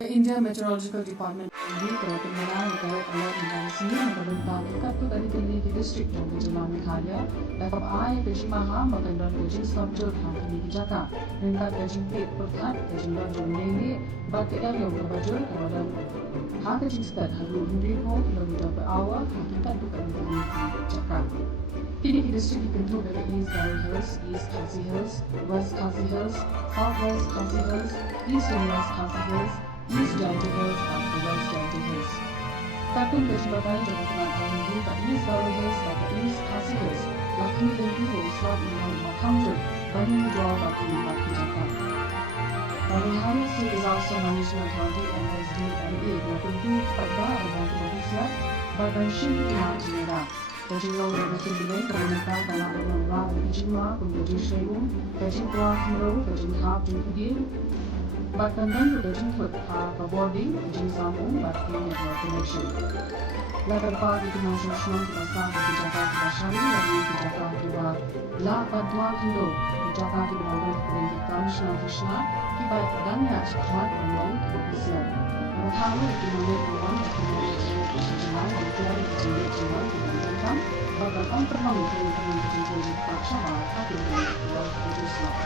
The India Meteorological Department भी Telangana Recovered Alert Agency membentang ikatu dari tinggi di distrik dan di Jalan Meghalaya dapat air Beijing Maha mengendal Beijing Samjur Hakimi Kijaka ringkat Beijing Pit Perkat Beijing Ranjung Nini Baktiar yang berbajur kepada Hak Beijing Stat Haru 1000 km/h hakikat bukan tinggi Kijaka. Kini di distrik dibentuk dari East Garo Hills, East Khasi Hills, West Khasi Hills, Southwest Khasi Hills, East and West Khasi Hills, East Jaunty Hills, and the West Jaunty Hills. Katun Bersebabkan jabatan IMD ke East Garo Hills dan ke East Khasi Hills, lakini tinggi Islam dengan 400 banding 2 bagi Kijaka. Bagi hari State Disaster Management Authority MSDMA berbentuk pada Bantu Malaysia Badan Syariah Jenera. Beijing Road dan Beijing Bilai terletak dalam ruang Beijing Mall, Beijing Showroom, Beijing Tuas Hero, Beijing Hub, Beijing Pugil, Batandang Beijing Foot Boarding, Beijing Sambung, Batang Network Connection. Level 5 International Pasang Kijaka Kibashari dari Kijaka Kiba La Padua Kilo, Kijaka Kibalan Pendidikan Krishna, Kibat dan Yachmat Ulang Kibisian. Berhalu Kimanet Ulang Kimanet Kimanet Kimanet Kimanet Kimanet Bahkan pernah menjadi pemimpin Paksa Malah Akhirnya Islam.